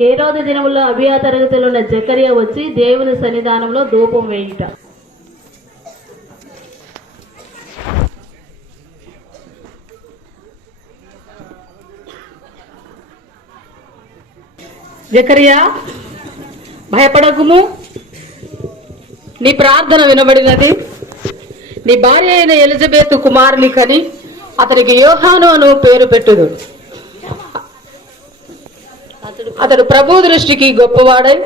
ఏడవది దినములో అభియా తరగతిలో ఉన్న జకరియా వచ్చి దేవుని సన్నిధానంలో ధూపం వేయుట. జకరియా భయపడకుము. నీ ప్రార్థన వినబడినది. నీ భార్య అయిన ఎలిజబెత్ కుమారుని కని అతనికి యోహాను అను పేరు పెట్టుదు అతడు ప్రభు దృష్టికి గొప్పవాడై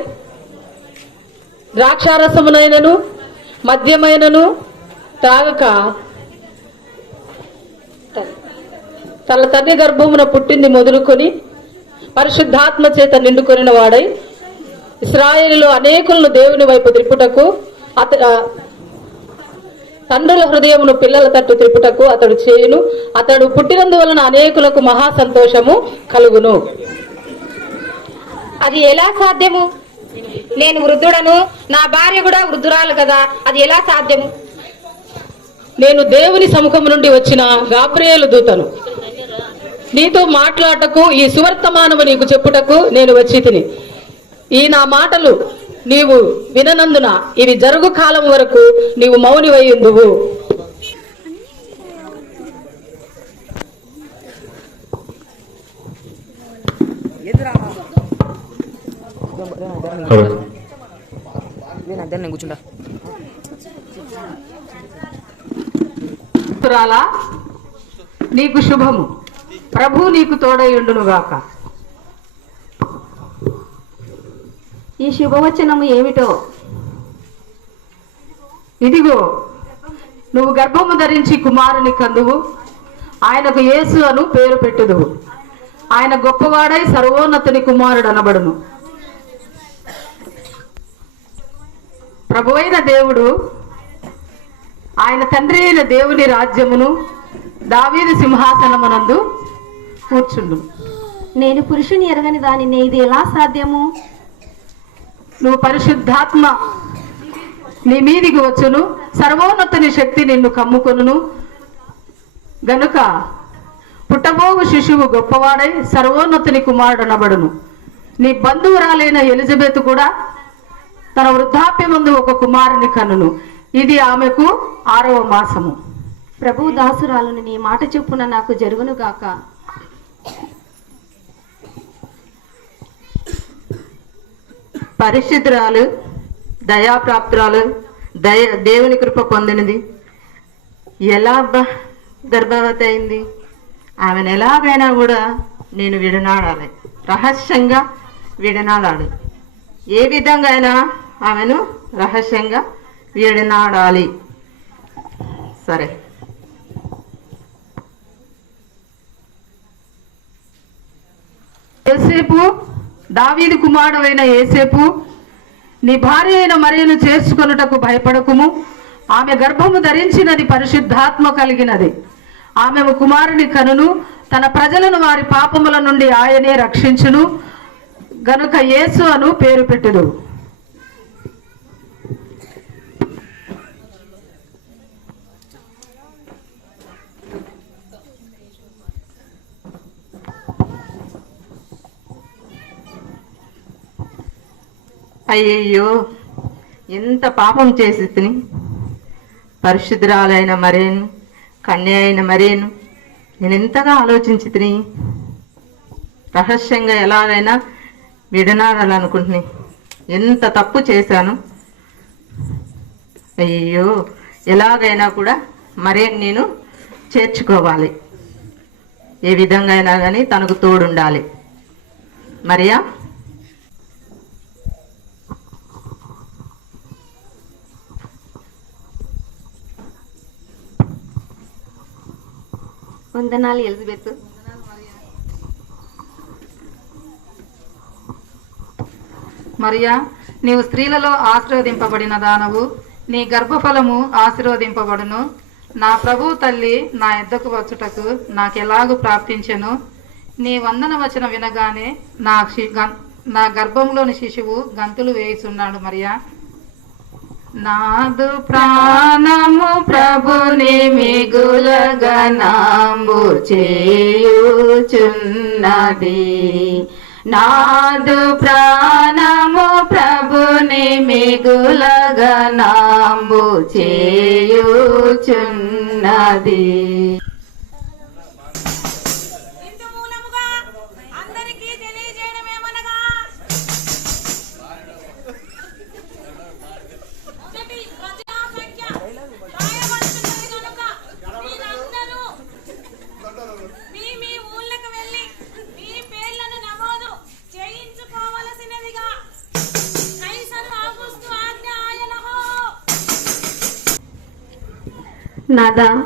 ద్రాక్షారసమునైనను మద్యమైనను తాగక తన తల్లి గర్భమున పుట్టింది మొదలుకొని పరిశుద్ధాత్మ చేత నిండుకొనిన వాడై ఇస్రాయేలులో అనేకులను దేవుని వైపు త్రిపుటకు అత తండ్రుల హృదయమును పిల్లల తట్టు త్రిపుటకు అతడు చేయును. అతడు పుట్టినందువలన అనేకులకు మహా సంతోషము కలుగును. అది ఎలా సాధ్యము? నేను వృద్ధుడను నా భార్య కూడా వృద్ధురాలు కదా అది ఎలా సాధ్యము? నేను దేవుని సముఖము నుండి వచ్చిన గాబ్రియేలు దూతను. నీతో మాట్లాడటకు ఈ సువర్తమానము నీకు చెప్పుటకు నేను వచ్చి తిని. ఈ నా మాటలు నీవు విననందున ఇవి జరుగు కాలం వరకు నీవు మౌనివయ్యుందువు నేను అద్దరు నేను కూర్చుంటా. పుత్రాలా నీకు శుభము. ప్రభు నీకు తోడయుండునుగాక ఈ శుభవచనము ఏమిటో? ఇదిగో నువ్వు గర్భము ధరించి కుమారుని కందువు. ఆయనకు యేసు అను పేరు పెట్టుదువు. ఆయన గొప్పవాడై సర్వోన్నతుని కుమారుడు అనబడును ప్రభువైన దేవుడు ఆయన తండ్రి అయిన దేవుని రాజ్యమును దావీదు సింహాసనమునందు కూర్చుండు. నేను పురుషుని ఎరగని దానిని ఇది ఎలా సాధ్యము? నువ్వు పరిశుద్ధాత్మ నీ మీదికి వచ్చును సర్వోన్నతుని శక్తి నిన్ను కమ్ముకొనును. గనుక పుట్టబోగు శిశువు గొప్పవాడై సర్వోన్నతుని కుమారుడు అనబడును నీ బంధువురాలైన ఎలిజబెత్ కూడా తన వృద్ధాప్యమందు ఒక కుమారుని కనును. ఇది ఆమెకు ఆరవ మాసము. ప్రభు దాసురాలను నీ మాట చొప్పున నాకు జరుగును గాక. పరిశుద్ధురాలు దయాప్రాప్తురాలు దయ దేవుని కృప పొందినది. ఎలా గర్భవతి అయింది? ఆమెను ఎలాగైనా కూడా నేను విడనాడాలి. రహస్యంగా విడనాడాలి. ఏ విధంగా అయినా ఆమెను రహస్యంగా ఏడినాడాలి. సరే. ఏసేపు దావీది కుమారుడైన ఏసేపు నీ భార్య అయిన మరియను చేసుకొనుటకు భయపడకుము. ఆమె గర్భము ధరించినది పరిశుద్ధాత్మ కలిగినది. ఆమె కుమారుని కనును తన ప్రజలను వారి పాపముల నుండి ఆయనే రక్షించును. గనుక యేసు అను పేరు పెట్టుదు అయ్యయ్యో ఎంత పాపం చేసి తిని పరిశుద్ధురాలైన మరేను కన్య అయిన మరేను నేను ఎంతగా ఆలోచించి తిని రహస్యంగా ఎలాగైనా విడనాడాలనుకుంటుని. ఎంత తప్పు చేశాను. అయ్యో ఎలాగైనా కూడా మరేను నేను చేర్చుకోవాలి. ఏ విధంగా అయినా కానీ తనకు తోడుండాలి. మరియా? వందనాలు ఎలిజబెత్. మరియా నీవు స్త్రీలలో ఆశీర్వదింపబడిన దానవు నీ గర్భఫలము ఆశీర్వదింపబడును. నా ప్రభు తల్లి నా ఎద్దకు వచ్చుటకు నాకెలాగు ప్రాప్తించెను? నీ వందన వచన వినగానే నా నా గర్భంలోని శిశువు గంతులు వేయిచున్నాడు మరియా. నాదు ప్రాణము ప్రభుని మిగులగనాంబు చేయుచున్నది. నాదు ప్రాణము ప్రభుని మిగులగనాంబు చేయుచున్నది. నాదా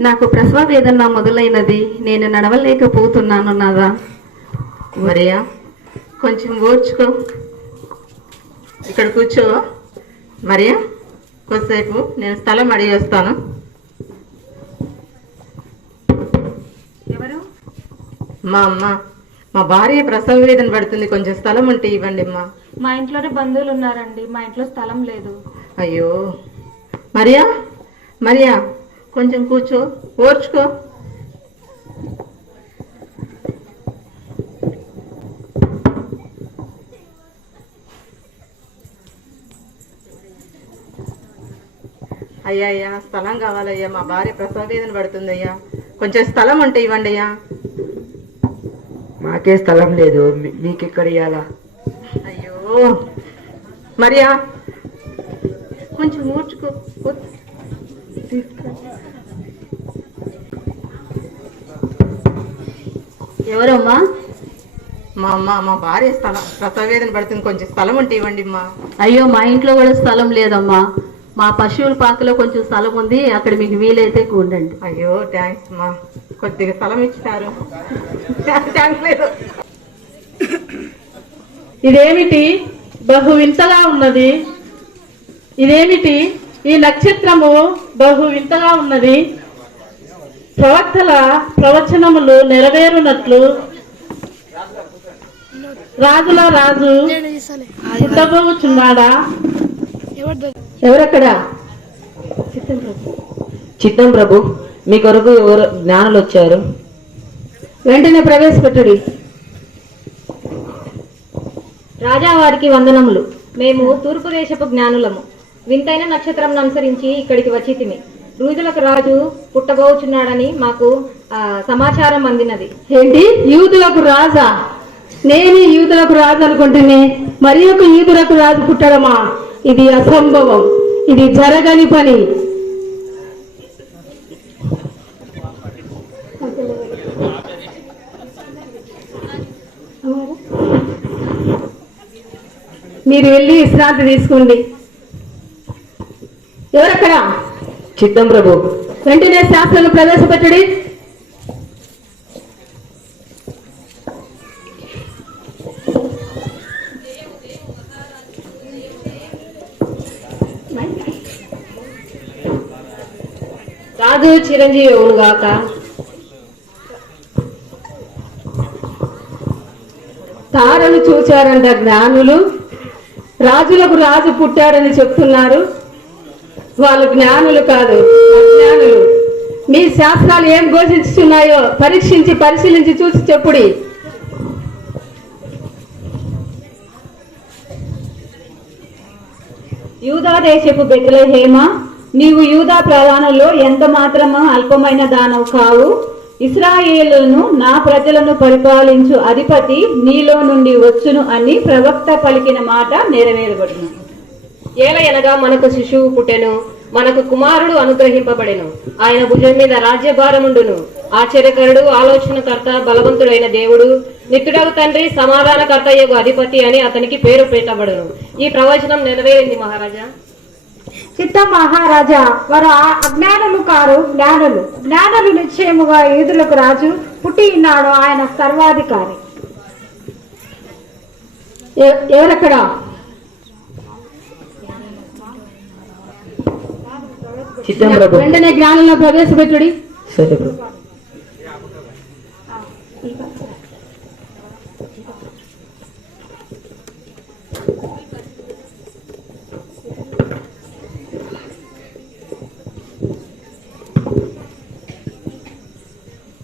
నాకు ప్రసవ వేదన మొదలైనది నేను నడవలేకపోతున్నాను నాదా. మరియా కొంచెం ఓర్చుకో. ఇక్కడ కూర్చో మరియా కొద్దిసేపు నేను స్థలం అడిగి వస్తాను. ఎవరు? మా అమ్మ మా భార్య ప్రసవ వేదన పడుతుంది కొంచెం స్థలం ఉంటే ఇవ్వండి అమ్మా. మా ఇంట్లోనే బంధువులు ఉన్నారండి మా ఇంట్లో స్థలం లేదు. అయ్యో. మరియా మరియా కొంచెం కూర్చో ఓర్చుకో. అయ్యా అయ్యా స్థలం కావాలయ్యా మా భార్య ప్రసవ వేదన పడుతుంది అయ్యా కొంచెం స్థలం ఉంటే ఇవ్వండి అయ్యా. మాకే స్థలం లేదు మీ- మీకు ఎక్కడ ఇవ్వాలా అయ్యో. మరియా కొంచెం ఓర్చుకో ఓ- తీసుకో ఎవరమ్మా? మా అమ్మ మా భార్య స్థలం ప్రసవ వేదన పడుతుంది. కొంచెం స్థలం ఉంటే ఇవ్వండి అమ్మా. అయ్యో మా ఇంట్లో కూడా స్థలం లేదమ్మా. మా పశువుల పాకలో కొంచెం స్థలం ఉంది. అక్కడ మీకు వీలైతే ఉండండి అయ్యో థ్యాంక్స్ అమ్మా. కొద్దిగా స్థలం ఇచ్చినారు థ్యాంక్స్ లేదు. ఇదేమిటి? బహు వింతగా ఉన్నది. ఇదేమిటి? ఈ నక్షత్రము బహు వింతగా ఉన్నది. ప్రవక్తల ప్రవచనములు నెరవేరునట్లు రాజుల రాజు పుట్టబోచున్నాడా ఎవరక్కడ? చిత్తం ప్రభు మీ కొరకు ఎవరు జ్ఞానులు వచ్చారు? వెంటనే ప్రవేశపెట్టుడి. రాజావారికి వందనములు. మేము తూర్పు దేశపు జ్ఞానులము. వింతైన నక్షత్రం అనుసరించి ఇక్కడికి వచ్చితిమి యూదులకు రాజు పుట్టబోచున్నాడని మాకు సమాచారం అందినది. ఏంటి? యూదులకు రాజా? నేను యూదులకు రాజు అనుకుంటేనే మరి ఒక యూదులకు రాజు పుట్టడమా? ఇది అసంభవం. ఇది జరగని పని. మీరు వెళ్ళి విశ్రాంతి తీసుకోండి. ఎవరక్కడ? చిత్తం ప్రభు. వెంటనే శాస్త్రాలు ప్రవేశపెట్టడి. రాజు చిరంజీవి అవునుగాక తారను చూచారంట జ్ఞానులు. రాజులకు రాజు పుట్టాడని చెప్తున్నారు. వాళ్ళు జ్ఞానులు కాదు అజ్ఞానులు. మీ శాస్త్రాలు ఏం ఘోషిస్తున్నాయో పరీక్షించి పరిశీలించి చూసి చెప్పుడి. యూదా దేశపు బెత్లహేమ నీవు యూదా ప్రధానంలో ఎంత మాత్రము అల్పమైన దానవు కావు? ఇస్రాయేలును నా ప్రజలను పరిపాలించు అధిపతి నీలో నుండి వచ్చును అని ప్రవక్త పలికిన మాట నెరవేరబడును. ఏలయనగా మనకు శిశువు పుట్టెను మనకు కుమారుడు అనుగ్రహింపబడెను. ఆయన భుజం మీద రాజ్యభారముండును. ఆశ్చర్యకరుడు ఆలోచనకర్త బలవంతుడైన దేవుడు. నిత్యుడగు తండ్రి సమాధానకర్త యొక్క అధిపతి అని అతనికి పేరు పెట్టబడును. ఈ ప్రవచనం నెరవేరింది మహారాజా. చిత్త మహారాజా వారు ఆ- అజ్ఞానులు కారు జ్ఞానులు. జ్ఞానులు నిశ్చయముగా యూదులకు రాజు పుట్టి ఉన్నాడు ఆయన సర్వాధికారి. ఎవరక్కడా చిత్తం ప్రభు వెంటనే జ్ఞానంలో ప్రవేశపెట్టుడి. సరే ప్రభు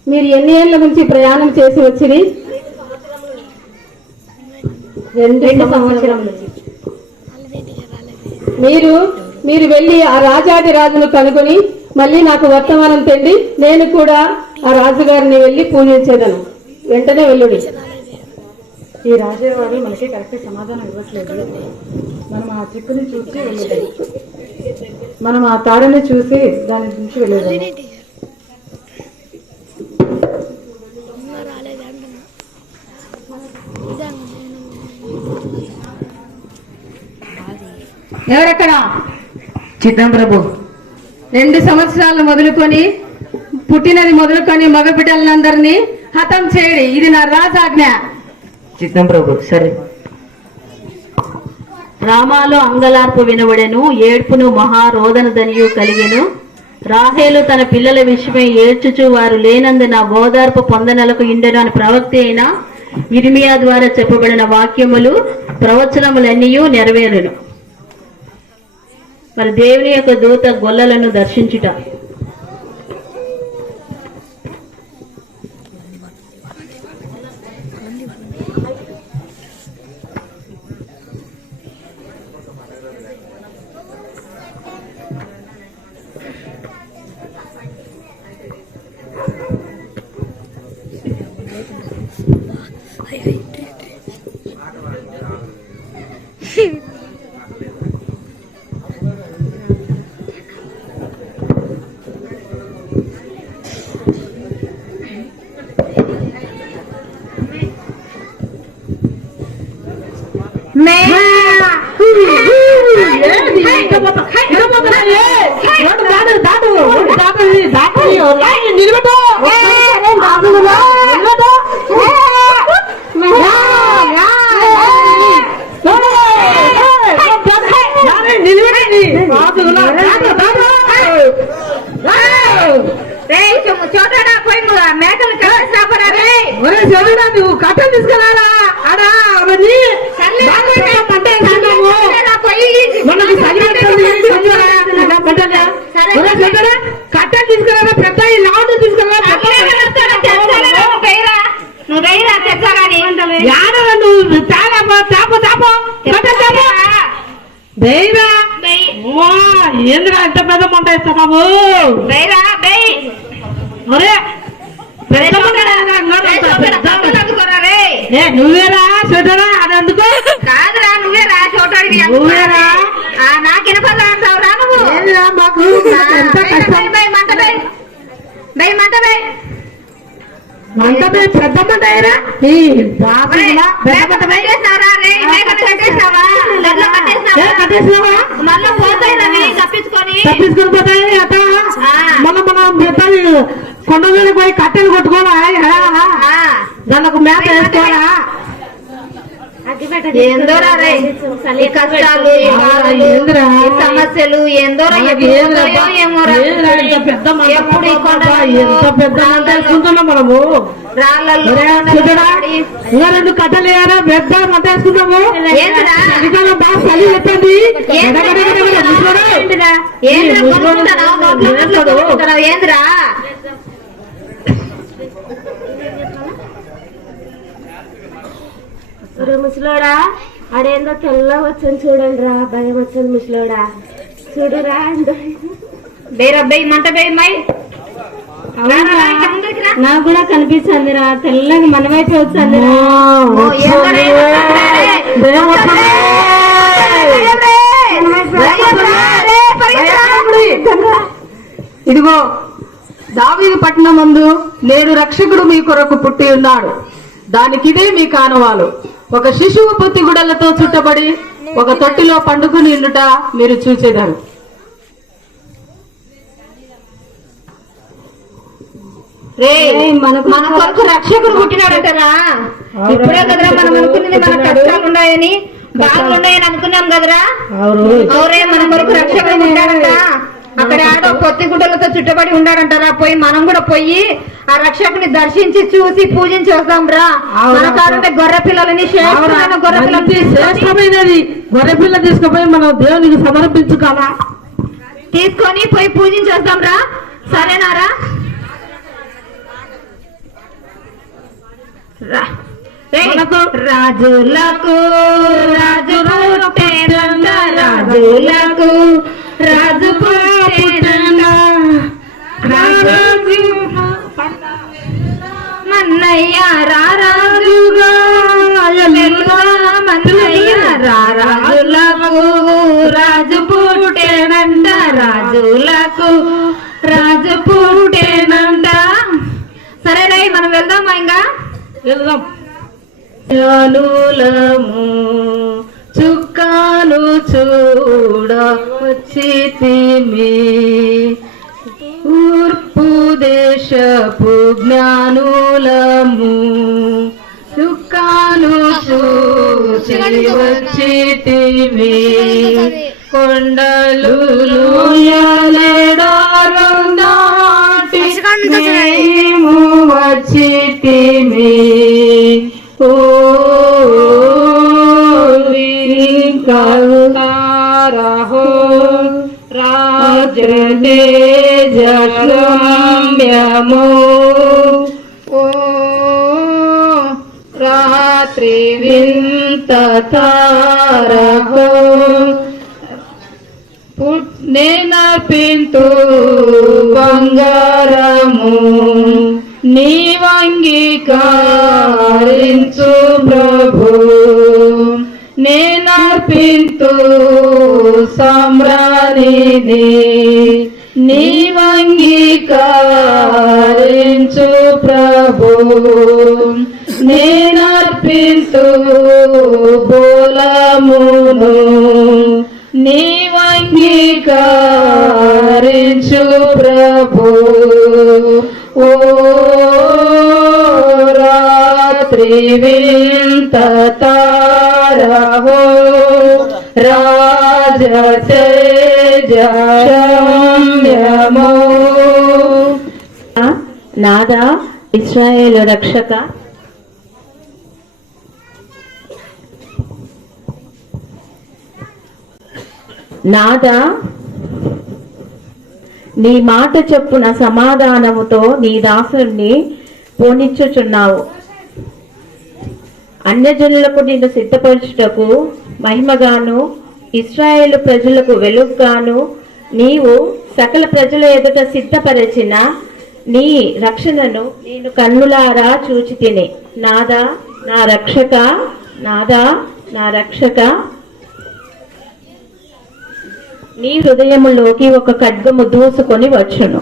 మీరు ఎన్ని ఏళ్ళ నుంచి ప్రయాణం చేసి వచ్చిరి? రెండు సంవత్సరములు మీరు మీరు వెళ్ళి ఆ రాజాది రాజును కనుగొని మళ్ళీ నాకు వర్తమానం తెండి నేను కూడా ఆ రాజుగారిని వెళ్ళి పూజించేదను. వెంటనే వెళ్ళుడి. ఈ రాజేవారు మనకి కరెక్ట్ సమాధానం ఇవ్వట్లేదు. మనం ఆ ట్రిప్ని చూసి వెళ్ళేదాం మనం ఆ తారని చూసి దాని నుంచి వెళ్ళేదాం ఎవరెక్కడ? చిత్తం ప్రభు. రెండు సంవత్సరాలు మొదలుకొని పుట్టినది మొదలుకొని మగ బిడ్డలందరినీ హతం చేయడి ఇది నా రాజాజ్ఞ. చిత్తం ప్రభు సరే. రామాలో అంగలార్పు వినబడెను ఏడ్పును మహారోదన ధనియు కలిగెను. రాహేలు తన పిల్లల విషయమై ఏడ్చుచు వారు లేనందున ఓదార్పు పొందనలకు ఇండెను అని ప్రవక్త అయిన ఇర్మియా ద్వారా చెప్పబడిన వాక్యములు ప్రవచనములన్నీ నెరవేరును. మరి దేవుని యొక్క దూత గొల్లలను దర్శించుట. 我不开，你这我不开，你我。పెద్ద తీసుకురా యాడ నువ్వు తాగమ్మా తాపు తాపు తాపు బెయ్యరా ఏందిరా ఎంత పెద్ద మంట ఒరే పెద్ద మంట పెద్ద ఏ నువ్వేరా? చూడరా అది అందుకో. కాదురా నువ్వే రా చోటాడివి నువ్వేరా? నాకు వినపడదా అంటావురా నువ్వు? మాకు? ఎంత కష్టం. బై బై మంట బై మంట మీద పెద్ద మంట అయ్యరా ఈ పెద్ద మంట మళ్ళా పోతాయి తప్పించుకొని. పోతాయి మనం కొండ మీద పోయి కట్టెలు కొట్టుకోవాలా? దానికి మేత వేసుకోవాలా? కష్టాలు సమస్యలు మనకి ఎప్పుడు ఎంత పెద్ద మంట వేసుకుంటున్నాం మనము? ఇంకా రెండు వేయరా పెద్ద మంట వేసుకున్నాము ఏందిరా? చలికాలం బాగా చలి పెట్టండి? ఏందిరా? ఏందిరా ముసలోడా. ఆడేందో తెల్ల వచ్చని చూడండి రా భయం వచ్చింది ముసలోడా. చూడురా బేరబ్బాయి మంట బేయి మై. నాకు కూడా కనిపిస్తుంది రా తెల్లగా మన వైపు వచ్చింది మంట? ఇదిగో దావీదు పట్టణం మందు నేడు రక్షకుడు మీ కొరకు పుట్టి ఉన్నాడు. దానికిదే మీ కానవాలు. ఒక శిశువు పొత్తి గుడలతో చుట్టబడి ఒక తొట్టిలో పండుకుని ఉండుట మీరు చూచేదారు. రే మన కొరకు రక్షకుడు పుట్టినాడంటారా? ఇప్పుడే కదరా మనం అనుకున్నది మన కష్టాలు ఉన్నాయని బాధలు ఉన్నాయని అనుకున్నాం కదరా? అవురే మన కొరకు రక్షకుడు ఉంటాడంట అక్కడ ఆడో పొత్తి గుడ్డలతో చుట్టబడి ఉన్నాడంటారా పోయి మనం కూడా పోయి ఆ రక్షకుని దర్శించి చూసి పూజించి వస్తాం రా. మన గొర్రె పిల్లలని గొర్రె పిల్లలని మంచి శ్రేష్టమైనది గొర్రెపిల్ల తీసుకుపోయి మనం దేవునికి సమర్పించుకోమా తీసుకొని పోయి పూజించి వస్తాం రా. సరేనారా రాజులకు రాజు రాజులకు రాజు రాజు మన్నయ్య రారాజుగా మన్నయ్య రారాజులకు రాజు పుట్టేనంట రాజులకు రాజు పుట్టేనంట. సరే రై మనం వెళ్దామా ఇంకా? వెళ్దాం. చుక్కాను చూడ వచ్చితిమి తూర్పు దేశపు జ్ఞానులము. చుక్కాను చూసి వచ్చితిమి కొండలు ఎలడారు మేము వచ్చితిమి ఓ కరుతారహో రాజనే జమ్యము ఓ రాత్రి వింత తారహో నేనర్పింతు బంగారము నీ వంగీకారించు ప్రభు నేనర్పింతు సమ్రాణిని నీవంగీకరించు ప్రభు. నేనర్పింతు బోలమును. నీవంగీకరించు ప్రభు. ఓ రాత్రి వింత తారహో రాజ నాదా ఇస్రాయేల్ రక్షక. నాదా నీ మాట చెప్పున సమాధానముతో నీ దాసుని పోనిచ్చుచున్నావు. అన్యజనులకు నిన్ను సిద్ధపరచుటకు మహిమగాను ఇస్రాయేల్ ప్రజలకు వెలుగుగాను నీవు సకల ప్రజల ఎదుట సిద్ధపరచిన నీ రక్షణను నేను కన్నులారా చూచి తిని. నాదా నా రక్షక నాదా నా రక్షక. నీ హృదయములోకి ఒక ఖడ్గము దూసుకొని వచ్చును.